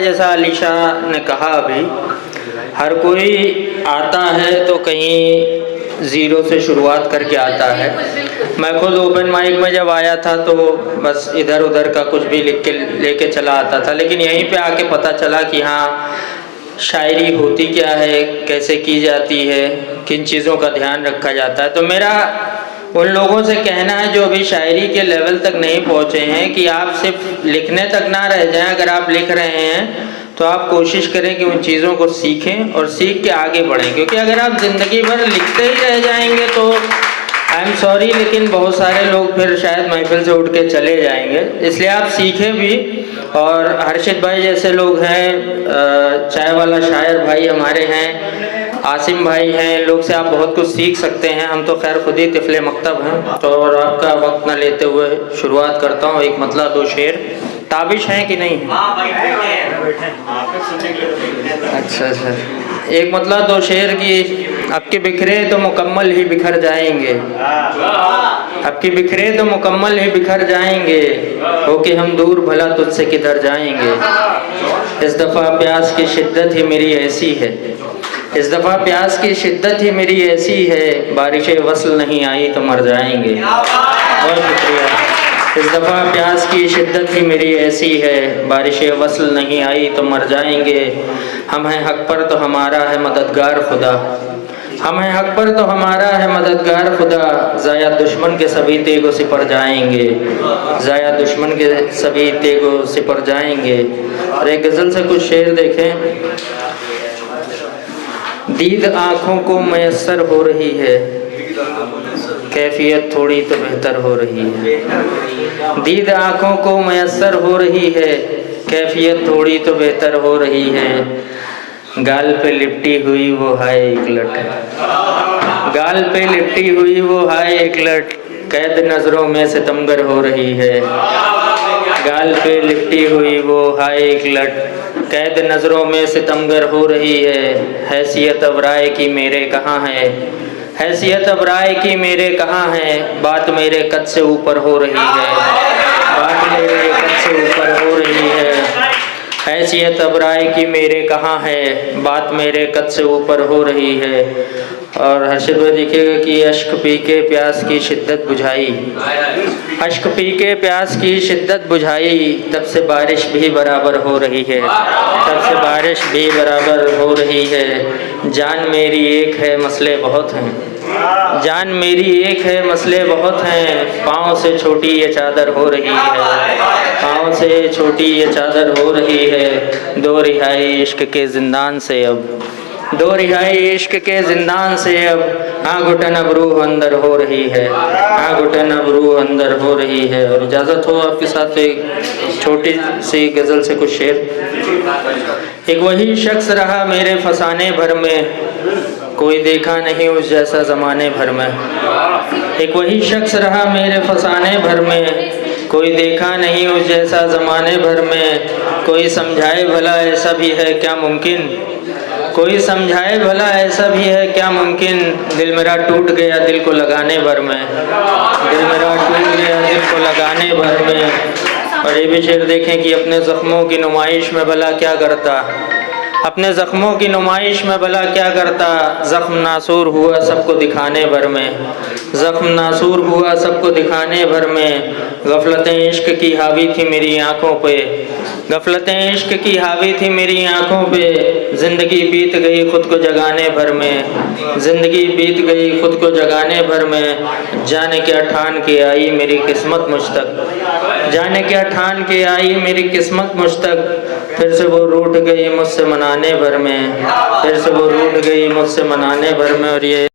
जैसा अलीशा ने कहा अभी, हर कोई आता है तो कहीं ज़ीरो से शुरुआत करके आता है। मैं खुद ओपन माइक में जब आया था तो बस इधर उधर का कुछ भी लिख के लेके चला आता था, लेकिन यहीं पे आके पता चला कि हाँ, शायरी होती क्या है, कैसे की जाती है, किन चीज़ों का ध्यान रखा जाता है। तो मेरा उन लोगों से कहना है जो अभी शायरी के लेवल तक नहीं पहुँचे हैं कि आप सिर्फ लिखने तक ना रह जाएं। अगर आप लिख रहे हैं तो आप कोशिश करें कि उन चीज़ों को सीखें और सीख के आगे बढ़ें, क्योंकि अगर आप ज़िंदगी भर लिखते ही रह जाएंगे तो आई एम सॉरी, लेकिन बहुत सारे लोग फिर शायद महफिल से उठ के चले जाएंगे। इसलिए आप सीखें भी। और हर्षित भाई जैसे लोग हैं, चाय वाला शायर भाई हमारे हैं, आसिम भाई हैं, लोग से आप बहुत कुछ सीख सकते हैं। हम तो खैर खुद ही तिफले मकतब हैं। तो और आपका वक्त न लेते हुए शुरुआत करता हूँ। एक मतला दो शेर ताबिश हैं कि नहीं? अच्छा अच्छा, एक मतला दो शेर की। आपके बिखरे तो मुकम्मल ही बिखर जाएंगे, आपके बिखरे तो मुकम्मल ही बिखर जाएंगे, हो कि हम दूर भला तुझसे किधर जाएंगे। इस दफ़ा प्यास की शिद्दत ही मेरी ऐसी है, इस दफ़ा प्यास की शिद्दत ही मेरी ऐसी है, बारिश वस्ल नहीं आई तो मर जाएंगे। बहुत शुक्रिया। इस दफ़ा प्यास की शिद्दत ही मेरी ऐसी है, बारिश वस्ल नहीं आई तो मर जाएंगे। हम हैं हक पर तो हमारा है मददगार खुदा, हम हैं हक पर तो हमारा है मददगार खुदा, ज़ाया दुश्मन के सभी तेगो सिपर जाएंगे, ज़ाया दुश्मन के सभी तेगो सिपर जाएंगे। और एक गज़ल से कुछ शेर देखें। दीद आँखों को मयस्सर हो रही है, कैफियत थोड़ी तो बेहतर हो रही है। दीद आँखों को मयस्सर हो रही है, कैफियत थोड़ी तो बेहतर हो रही है। गाल पे लिपटी हुई वो हाय एक लट, गाल पे लिपटी हुई वो हाय एक लट, कैद नज़रों में सितमगर हो रही है। गाल पे लिपटी हुई वो हाय एक लट, कैद नज़रों में सितमगर हो रही है। हैसियत अब राय की मेरे कहाँ है, हैसियत अब राय की मेरे कहाँ है, बात मेरे कद से ऊपर हो रही है, बात मेरे कद से ऊपर हो रही है। हैसियत अब राय की मेरे कहाँ है, बात मेरे कद से ऊपर हो रही है। और हर्षित भाई देखिएगा कि अश्क पी के प्यास की शिद्दत बुझाई, अश्क पी के प्यास की शिद्दत बुझाई, तब से बारिश भी बराबर हो रही है, तब से बारिश भी बराबर हो रही है। जान मेरी एक है मसले बहुत हैं, जान मेरी एक है मसले बहुत हैं, पाँव से छोटी ये चादर हो रही है, पाँव से छोटी ये चादर हो रही है। दो रिहाई इश्क के ज़िंदान से अब, दो रिहाई इश्क के ज़िंदान से अब, हाँ घुटन अब रूह अंदर हो रही है, हाँ घुटन अब रूह अंदर हो रही है। और इजाज़त हो आपके साथ एक छोटी सी गज़ल से कुछ शेर। एक वही शख्स रहा मेरे फसाने भर में, कोई देखा नहीं उस जैसा ज़माने भर में। एक वही शख्स रहा मेरे फसाने भर में, कोई देखा नहीं उस जैसा ज़माने भर में। कोई समझाए भला ऐसा भी है क्या मुमकिन, कोई समझाए भला ऐसा भी है क्या मुमकिन, दिल मेरा टूट गया दिल को लगाने भर में, दिल मेरा टूट गया दिल को लगाने भर में। और ये भी शेर देखें कि अपने ज़ख्मों की नुमाइश में भला क्या करता, अपने ज़ख्मों की नुमाइश में भला क्या करता, ज़ख्म नासूर हुआ सबको दिखाने भर में, ज़ख्म नासूर हुआ सबको दिखाने भर में। गफलतें इश्क की हावी थी मेरी आँखों पे, गफलतें इश्क की हावी थी मेरी आँखों पे, ज़िंदगी बीत गई खुद को जगाने भर में, ज़िंदगी बीत गई खुद को जगाने भर में। जाने क्या ठान के आई मेरी किस्मत मुझ तक, जाने क्या ठान के आई मेरी किस्मत मुझ तक, फिर से वो रूठ गई मुझसे मनाने भर में, फिर से वो रूठ गई मुझसे मनाने भर में। और ये